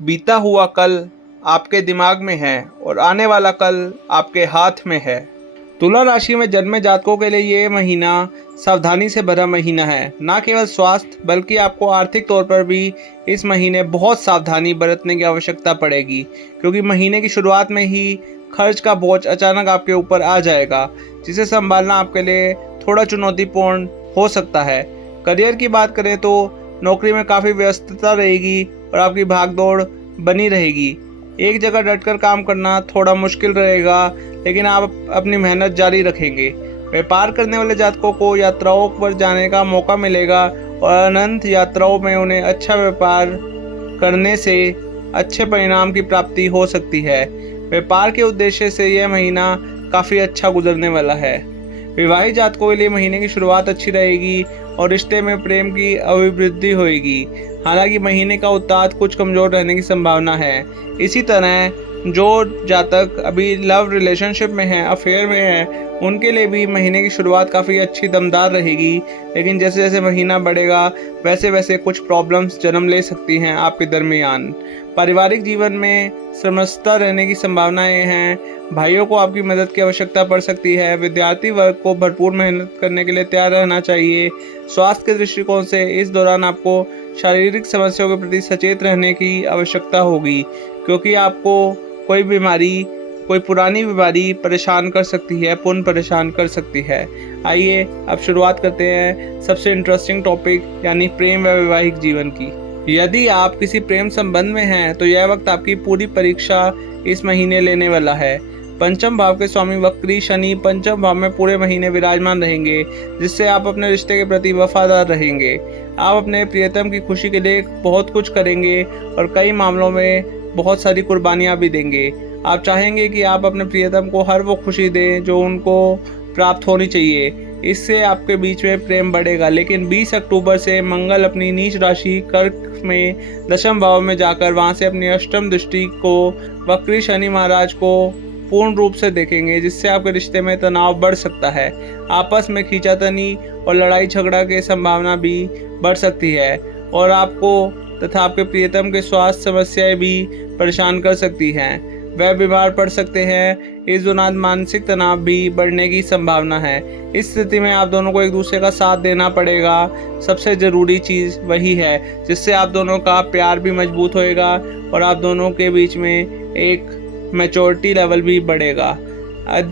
बीता हुआ कल आपके दिमाग में है और आने वाला कल आपके हाथ में है। तुला राशि में जन्मे जातकों के लिए ये महीना सावधानी से भरा महीना है। न केवल स्वास्थ्य बल्कि आपको आर्थिक तौर पर भी इस महीने बहुत सावधानी बरतने की आवश्यकता पड़ेगी, क्योंकि महीने की शुरुआत में ही खर्च का बोझ अचानक आपके ऊपर आ जाएगा, जिसे संभालना आपके लिए थोड़ा चुनौतीपूर्ण हो सकता है। करियर की बात करें तो नौकरी में काफ़ी व्यस्तता रहेगी और आपकी भागदौड़ बनी रहेगी। एक जगह डटकर काम करना थोड़ा मुश्किल रहेगा, लेकिन आप अपनी मेहनत जारी रखेंगे। व्यापार करने वाले जातकों को यात्राओं पर जाने का मौका मिलेगा और अनंत यात्राओं में उन्हें अच्छा व्यापार करने से अच्छे परिणाम की प्राप्ति हो सकती है। व्यापार के उद्देश्य से यह महीना काफ़ी अच्छा गुजरने वाला है। विवाहित जातकों के लिए महीने की शुरुआत अच्छी रहेगी और रिश्ते में प्रेम की अभिवृद्धि होगी। हालांकि महीने का उत्ताद कुछ कमज़ोर रहने की संभावना है। इसी तरह जो जातक अभी लव रिलेशनशिप में हैं, अफेयर में हैं, उनके लिए भी महीने की शुरुआत काफ़ी अच्छी दमदार रहेगी। लेकिन जैसे जैसे महीना बढ़ेगा वैसे वैसे कुछ प्रॉब्लम्स जन्म ले सकती हैं आपके दरमियान। पारिवारिक जीवन में समरसता रहने की संभावनाएं हैं। भाइयों को आपकी मदद की आवश्यकता पड़ सकती है। विद्यार्थी वर्ग को भरपूर मेहनत करने के लिए तैयार रहना चाहिए। स्वास्थ्य के दृष्टिकोण से इस दौरान आपको शारीरिक समस्याओं के प्रति सचेत रहने की आवश्यकता होगी, क्योंकि आपको कोई पुरानी बीमारी परेशान कर सकती है, पुनः परेशान कर सकती है। आइए अब शुरुआत करते हैं सबसे इंटरेस्टिंग टॉपिक यानी प्रेम व वैवाहिक जीवन की। यदि आप किसी प्रेम संबंध में हैं तो यह वक्त आपकी पूरी परीक्षा इस महीने लेने वाला है। पंचम भाव के स्वामी वक्री शनि पंचम भाव में पूरे महीने विराजमान रहेंगे, जिससे आप अपने रिश्ते के प्रति वफादार रहेंगे। आप अपने प्रियतम की खुशी के लिए बहुत कुछ करेंगे और कई मामलों में बहुत सारी कुर्बानियां भी देंगे। आप चाहेंगे कि आप अपने प्रियतम को हर वो खुशी दें जो उनको प्राप्त होनी चाहिए। इससे आपके बीच में प्रेम बढ़ेगा। लेकिन 20 अक्टूबर से मंगल अपनी नीच राशि कर्क में दशम भाव में जाकर वहां से अपनी अष्टम दृष्टि को वक्री शनि महाराज को पूर्ण रूप से देखेंगे, जिससे आपके रिश्ते में तनाव बढ़ सकता है। आपस में खींचातानी और लड़ाई झगड़ा की संभावना भी बढ़ सकती है और आपको तथा आपके प्रियतम के स्वास्थ्य समस्याएं भी परेशान कर सकती हैं। वह बीमार पड़ सकते हैं। इस दौरान मानसिक तनाव भी बढ़ने की संभावना है। इस स्थिति में आप दोनों को एक दूसरे का साथ देना पड़ेगा। सबसे ज़रूरी चीज़ वही है, जिससे आप दोनों का प्यार भी मजबूत होएगा और आप दोनों के बीच में एक मैच्योरिटी लेवल भी बढ़ेगा।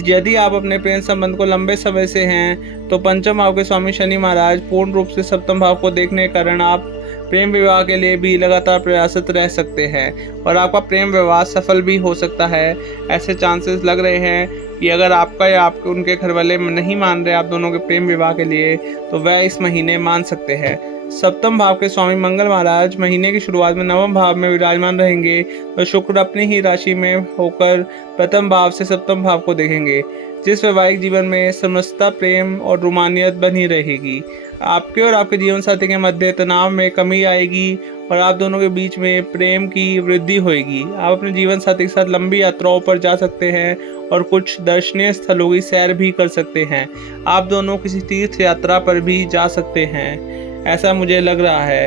यदि आप अपने प्रेम संबंध को लंबे समय से हैं तो पंचम भाव के स्वामी शनि महाराज पूर्ण रूप से सप्तम भाव को देखने के कारण आप प्रेम विवाह के लिए भी लगातार प्रयासरत रह सकते हैं और आपका प्रेम विवाह सफल भी हो सकता है। ऐसे चांसेस लग रहे हैं कि अगर आपका या आपके उनके घर वाले नहीं मान रहे आप दोनों के प्रेम विवाह के लिए, तो वह इस महीने मान सकते हैं। सप्तम भाव के स्वामी मंगल महाराज महीने की शुरुआत में नवम भाव में विराजमान रहेंगे, तो शुक्र अपनी ही राशि में होकर प्रथम भाव से सप्तम भाव को देखेंगे, जिस वैवाहिक जीवन में समरसता, प्रेम और रोमानियत बनी रहेगी। आपके और आपके जीवन साथी के मध्य तनाव में कमी आएगी और आप दोनों के बीच में प्रेम की वृद्धि होगी। आप अपने जीवन साथी के साथ लंबी यात्राओं पर जा सकते हैं और कुछ दर्शनीय स्थलों की सैर भी कर सकते हैं। आप दोनों किसी तीर्थ यात्रा पर भी जा सकते हैं, ऐसा मुझे लग रहा है।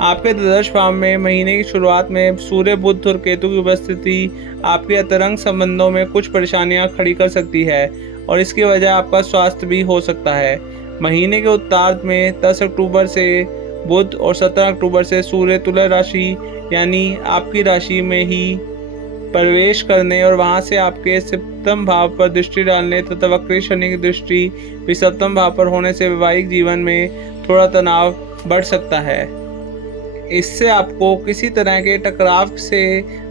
आपके द्वादश भाव में महीने की शुरुआत में सूर्य, बुध और केतु की उपस्थिति आपके अंतरंग संबंधों में कुछ परेशानियां खड़ी कर सकती है और इसकी वजह आपका स्वास्थ्य भी हो सकता है। महीने के उत्तरार्ध में 10 अक्टूबर से बुध और 17 अक्टूबर से सूर्य तुला राशि यानी आपकी राशि में ही प्रवेश करने और वहां से आपके सप्तम भाव पर दृष्टि डालने तथा वक्री शनि की दृष्टि भी सप्तम भाव पर होने से वैवाहिक जीवन में थोड़ा तनाव बढ़ सकता है। इससे आपको किसी तरह के टकराव से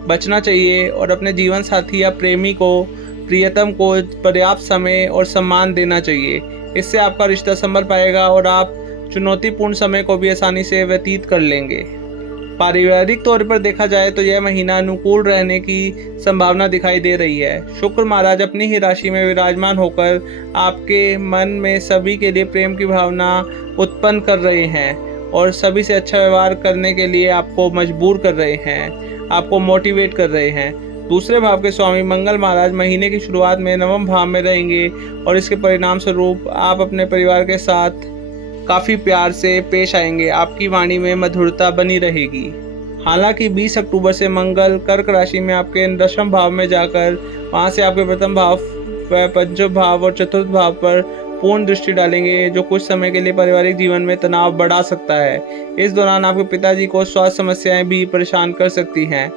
बचना चाहिए और अपने जीवन साथी या प्रियतम को पर्याप्त समय और सम्मान देना चाहिए। इससे आपका रिश्ता संभल पाएगा और आप चुनौतीपूर्ण समय को भी आसानी से व्यतीत कर लेंगे। पारिवारिक तौर पर देखा जाए तो यह महीना अनुकूल रहने की संभावना दिखाई दे रही है। शुक्र महाराज अपनी ही राशि में विराजमान होकर आपके मन में सभी के लिए प्रेम की भावना उत्पन्न कर रहे हैं और सभी से अच्छा व्यवहार करने के लिए आपको मजबूर कर रहे हैं, आपको मोटिवेट कर रहे हैं। दूसरे भाव के स्वामी मंगल महाराज महीने की शुरुआत में नवम भाव में रहेंगे और इसके परिणाम स्वरूप आप अपने परिवार के साथ काफ़ी प्यार से पेश आएंगे। आपकी वाणी में मधुरता बनी रहेगी। हालांकि 20 अक्टूबर से मंगल कर्क राशि में आपके दशम भाव में जाकर वहां से आपके प्रथम भाव व पंचम भाव और चतुर्थ भाव पर पूर्ण दृष्टि डालेंगे, जो कुछ समय के लिए पारिवारिक जीवन में तनाव बढ़ा सकता है। इस दौरान आपके पिताजी को स्वास्थ्य समस्याएं भी परेशान कर सकती हैं।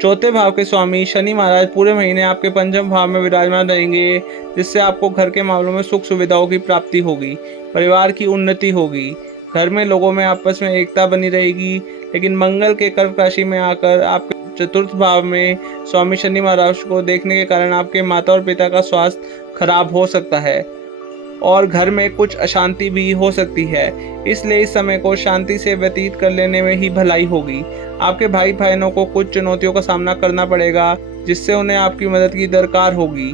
चौथे भाव के स्वामी शनि महाराज पूरे महीने आपके पंचम भाव में विराजमान रहेंगे, जिससे आपको घर के मामलों में सुख सुविधाओं की प्राप्ति होगी, परिवार की उन्नति होगी, घर में लोगों में आपस में एकता बनी रहेगी। लेकिन मंगल के कर्क राशि में आकर आपके चतुर्थ भाव में स्वामी शनि महाराज को देखने के कारण आपके माता और पिता का स्वास्थ्य खराब हो सकता है और घर में कुछ अशांति भी हो सकती है। इसलिए इस समय को शांति से व्यतीत कर लेने में ही भलाई होगी। आपके भाई बहनों को कुछ चुनौतियों का सामना करना पड़ेगा, जिससे उन्हें आपकी मदद की दरकार होगी।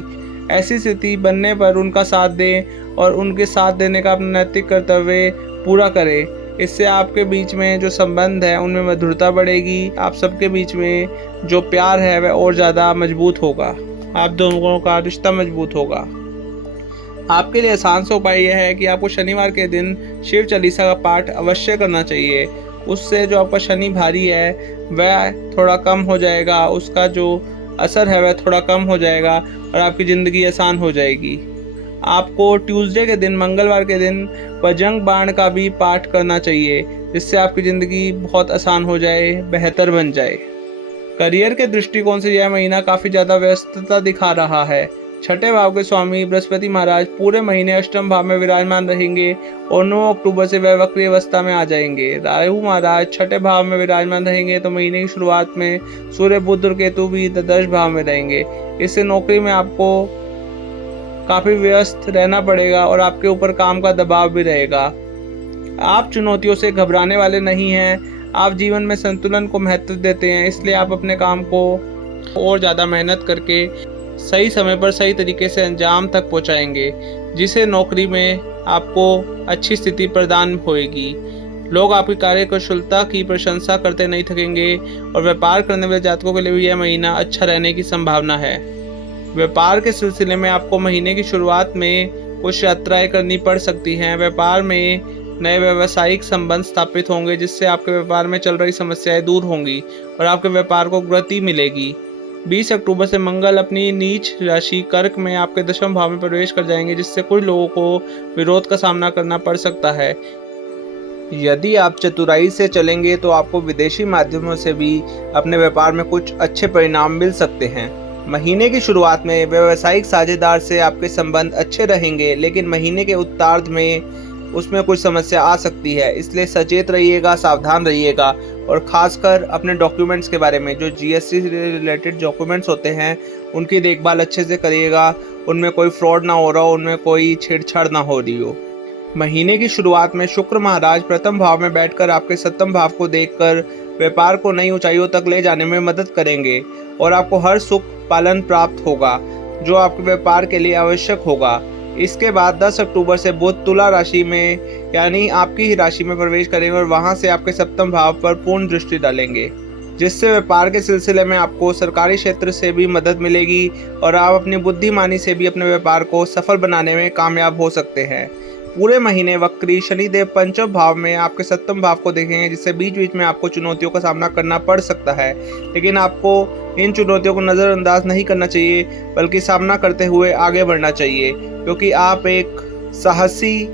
ऐसी स्थिति बनने पर उनका साथ दें और उनके साथ देने का अपना नैतिक कर्तव्य पूरा करें। इससे आपके बीच में जो संबंध है उनमें मधुरता बढ़ेगी। आप सबके बीच में जो प्यार है वह और ज़्यादा मजबूत होगा। आप दोनों का रिश्ता मजबूत होगा। आपके लिए आसान सा उपाय यह है कि आपको शनिवार के दिन शिव चालीसा का पाठ अवश्य करना चाहिए। उससे जो आपका शनि भारी है वह थोड़ा कम हो जाएगा, उसका जो असर है वह थोड़ा कम हो जाएगा और आपकी ज़िंदगी आसान हो जाएगी। आपको ट्यूसडे के दिन, मंगलवार के दिन बजरंग बाण का भी पाठ करना चाहिए, जिससे आपकी ज़िंदगी बहुत आसान हो जाए, बेहतर बन जाए। करियर के दृष्टिकोण से यह महीना काफ़ी ज़्यादा व्यस्तता दिखा रहा है। छठे भाव के स्वामी बृहस्पति महाराज पूरे महीने अष्टम भाव में विराजमान रहेंगे और 9 अक्टूबर से वह वक्री अवस्था में आ जाएंगे। राहु महाराज छठे भाव में विराजमान रहेंगे तो महीने की शुरुआत में सूर्य, बुध और केतु भी द्वादश भाव में रहेंगे। इससे नौकरी में आपको काफ़ी व्यस्त रहना पड़ेगा और आपके ऊपर काम का दबाव भी रहेगा। आप चुनौतियों से घबराने वाले नहीं हैं। आप जीवन में संतुलन को महत्व देते हैं, इसलिए आप अपने काम को और ज़्यादा मेहनत करके सही समय पर सही तरीके से अंजाम तक पहुंचाएंगे, जिससे नौकरी में आपको अच्छी स्थिति प्रदान होएगी। लोग आपकी कार्यकुशलता की प्रशंसा करते नहीं थकेंगे और व्यापार करने वाले जातकों के लिए भी यह महीना अच्छा रहने की संभावना है। व्यापार के सिलसिले में आपको महीने की शुरुआत में कुछ यात्राएं करनी पड़ सकती हैं। व्यापार में नए व्यावसायिक संबंध स्थापित होंगे, जिससे आपके व्यापार में चल रही समस्याएं दूर होंगी और आपके व्यापार को गति मिलेगी। 20 अक्टूबर से मंगल अपनी नीच राशि कर्क में आपके दशम भाव में प्रवेश कर जाएंगे, जिससे कुछ लोगों को विरोध का सामना करना पड़ सकता है। यदि आप चतुराई से चलेंगे तो आपको विदेशी माध्यमों से भी अपने व्यापार में कुछ अच्छे परिणाम मिल सकते हैं। महीने की शुरुआत में व्यावसायिक साझेदार से आपके संबंध अच्छे रहेंगे, लेकिन महीने के उत्तरार्ध में उसमें कुछ समस्या आ सकती है। इसलिए सचेत रहिएगा, सावधान रहिएगा और ख़ासकर अपने डॉक्यूमेंट्स के बारे में, जो जीएसटी से रिलेटेड डॉक्यूमेंट्स होते हैं उनकी देखभाल अच्छे से करिएगा। उनमें कोई फ्रॉड ना हो रहा हो, उनमें कोई छेड़छाड़ ना हो रही हो। महीने की शुरुआत में शुक्र महाराज प्रथम भाव में बैठकर आपके सप्तम भाव को देखकर व्यापार को नई ऊंचाइयों तक ले जाने में मदद करेंगे और आपको हर सुख पालन प्राप्त होगा, जो आपके व्यापार के लिए आवश्यक होगा। इसके बाद 10 अक्टूबर से बुध तुला राशि में, यानी आपकी ही राशि में प्रवेश करेंगे और वहां से आपके सप्तम भाव पर पूर्ण दृष्टि डालेंगे, जिससे व्यापार के सिलसिले में आपको सरकारी क्षेत्र से भी मदद मिलेगी और आप अपनी बुद्धिमानी से भी अपने व्यापार को सफल बनाने में कामयाब हो सकते हैं। पूरे महीने वक्री शनिदेव पंचम भाव में आपके सप्तम भाव को देखेंगे, जिससे बीच बीच में आपको चुनौतियों का सामना करना पड़ सकता है, लेकिन आपको इन चुनौतियों को नज़रअंदाज नहीं करना चाहिए, बल्कि सामना करते हुए आगे बढ़ना चाहिए, क्योंकि आप एक साहसी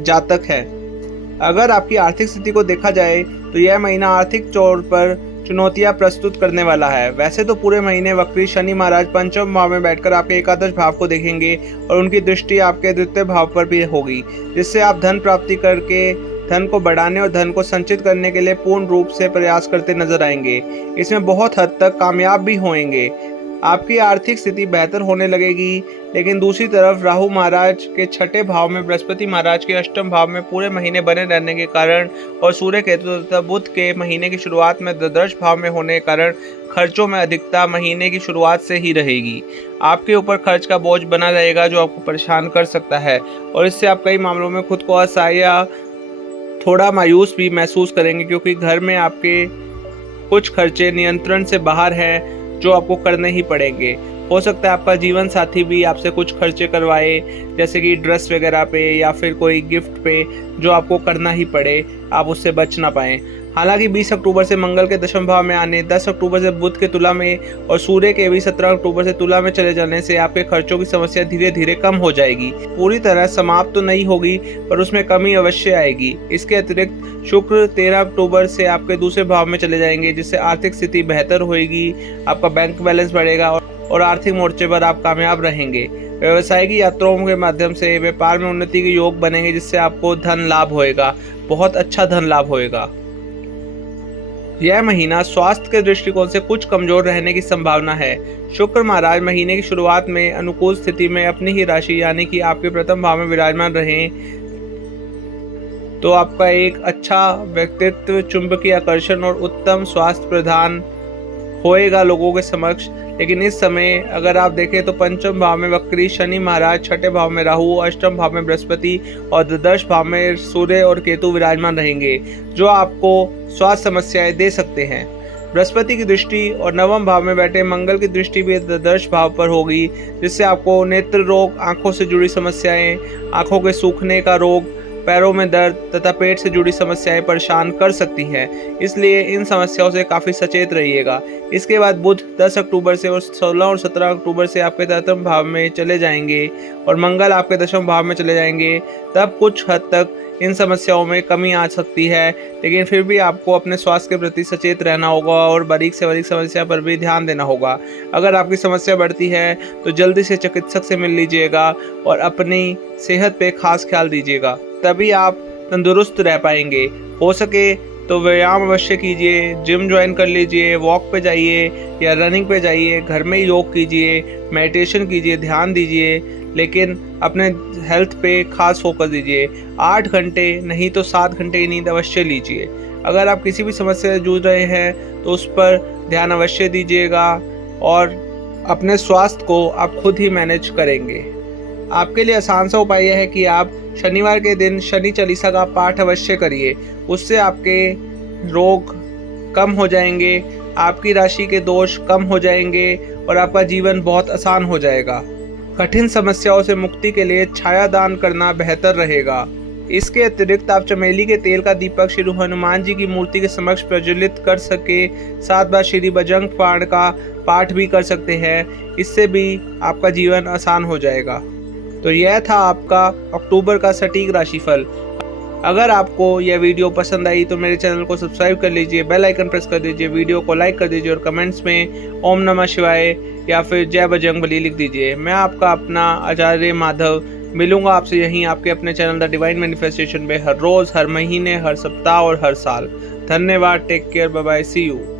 जातक हैं। अगर आपकी आर्थिक स्थिति को देखा जाए तो यह महीना आर्थिक तौर पर चुनौतियां प्रस्तुत करने वाला है। वैसे तो पूरे महीने वक्री शनि महाराज पंचम भाव में बैठकर आपके एकादश भाव को देखेंगे और उनकी दृष्टि आपके द्वितीय भाव पर भी होगी, जिससे आप धन प्राप्ति करके धन को बढ़ाने और धन को संचित करने के लिए पूर्ण रूप से प्रयास करते नजर आएंगे। इसमें बहुत हद तक कामयाब भी होंगे। आपकी आर्थिक स्थिति बेहतर होने लगेगी। लेकिन दूसरी तरफ राहु महाराज के छठे भाव में, बृहस्पति महाराज के अष्टम भाव में पूरे महीने बने रहने के कारण और सूर्य केतु तथा बुध के महीने की शुरुआत में द्वादश भाव में होने के कारण खर्चों में अधिकता महीने की शुरुआत से ही रहेगी। आपके ऊपर खर्च का बोझ बना रहेगा, जो आपको परेशान कर सकता है और इससे आप कई मामलों में खुद को असहाय या थोड़ा मायूस भी महसूस करेंगे, क्योंकि घर में आपके कुछ खर्चे नियंत्रण से बाहर हैं, जो आपको करने ही पड़ेंगे। हो सकता है आपका जीवन साथी भी आपसे कुछ खर्चे करवाए, जैसे कि ड्रेस वगैरह पे या फिर कोई गिफ्ट पे, जो आपको करना ही पड़े, आप उससे बच ना पाएँ। हालांकि 20 अक्टूबर से मंगल के दशम भाव में आने, 10 अक्टूबर से बुध के तुला में और सूर्य के भी 17 अक्टूबर से तुला में चले जाने से आपके खर्चों की समस्या धीरे धीरे कम हो जाएगी। पूरी तरह समाप्त तो नहीं होगी पर उसमें कमी अवश्य आएगी। इसके अतिरिक्त शुक्र 13 अक्टूबर से आपके दूसरे भाव में चले जाएंगे, जिससे आर्थिक स्थिति बेहतर होगी, आपका बैंक बैलेंस बढ़ेगा और आर्थिक मोर्चे पर आप कामयाब रहेंगे। व्यवसाय की यात्राओं के माध्यम से व्यापार में उन्नति के योग बनेंगे, जिससे आपको धन लाभ होएगा, बहुत अच्छा धन लाभ होएगा। यह महीना स्वास्थ्य के दृष्टिकोण से कुछ कमजोर रहने की संभावना है। शुक्र महाराज महीने की शुरुआत में अनुकूल स्थिति में अपनी ही राशि यानी कि आपके प्रथम भाव में विराजमान रहें तो आपका एक अच्छा व्यक्तित्व, चुंबकीय आकर्षण और उत्तम स्वास्थ्य प्रदान होएगा लोगों के समक्ष। लेकिन इस समय अगर आप देखें तो पंचम भाव में वक्री शनि महाराज, छठे भाव में राहु, अष्टम भाव में बृहस्पति और द्वादश भाव में सूर्य और केतु विराजमान रहेंगे, जो आपको स्वास्थ्य समस्याएं दे सकते हैं। बृहस्पति की दृष्टि और नवम भाव में बैठे मंगल की दृष्टि भी द्वादश भाव पर होगी, जिससे आपको नेत्र रोग, आंखों से जुड़ी समस्याएं, आंखों के सूखने का रोग, पैरों में दर्द तथा पेट से जुड़ी समस्याएं परेशान कर सकती हैं। इसलिए इन समस्याओं से काफ़ी सचेत रहिएगा। इसके बाद बुध 10 अक्टूबर से और 16 और 17 अक्टूबर से आपके दशम भाव में चले जाएंगे और मंगल आपके दशम भाव में चले जाएंगे। तब कुछ हद तक इन समस्याओं में कमी आ सकती है, लेकिन फिर भी आपको अपने स्वास्थ्य के प्रति सचेत रहना होगा और बारीक से बारीक समस्या पर भी ध्यान देना होगा। अगर आपकी समस्या बढ़ती है तो जल्दी से चिकित्सक से मिल लीजिएगा और अपनी सेहत पे खास ख्याल दीजिएगा, तभी आप तंदुरुस्त रह पाएंगे। हो सके तो व्यायाम अवश्य कीजिए, जिम ज्वाइन कर लीजिए, वॉक पे जाइए या रनिंग पे जाइए, घर में योग कीजिए, मेडिटेशन कीजिए, ध्यान दीजिए, लेकिन अपने हेल्थ पे खास फोकस दीजिए। 8 घंटे नहीं तो 7 घंटे की नींद अवश्य लीजिए। अगर आप किसी भी समस्या से जूझ रहे हैं तो उस पर ध्यान अवश्य दीजिएगा और अपने स्वास्थ्य को आप खुद ही मैनेज करेंगे। आपके लिए आसान सा उपाय यह है कि आप शनिवार के दिन शनि चालीसा का पाठ अवश्य करिए, उससे आपके रोग कम हो जाएंगे, आपकी राशि के दोष कम हो जाएंगे और आपका जीवन बहुत आसान हो जाएगा। कठिन समस्याओं से मुक्ति के लिए छाया दान करना बेहतर रहेगा। इसके अतिरिक्त आप चमेली के तेल का दीपक श्री हनुमान जी की मूर्ति के समक्ष प्रज्वलित कर सके, 7 बार श्री बजरंग बाण का पाठ भी कर सकते हैं। इससे भी आपका जीवन आसान हो जाएगा। तो यह था आपका अक्टूबर का सटीक राशिफल। अगर आपको यह वीडियो पसंद आई तो मेरे चैनल को सब्सक्राइब कर लीजिए, बेल आइकन प्रेस कर दीजिए, वीडियो को लाइक कर दीजिए और कमेंट्स में ओम नमः शिवाय या फिर जय बजरंगबली लिख दीजिए। मैं आपका अपना आचार्य माधव मिलूंगा आपसे यहीं आपके अपने चैनल द डिवाइन मैनिफेस्टेशन में हर रोज़, हर महीने, हर सप्ताह और हर साल। धन्यवाद। Take care. Bye bye. See you.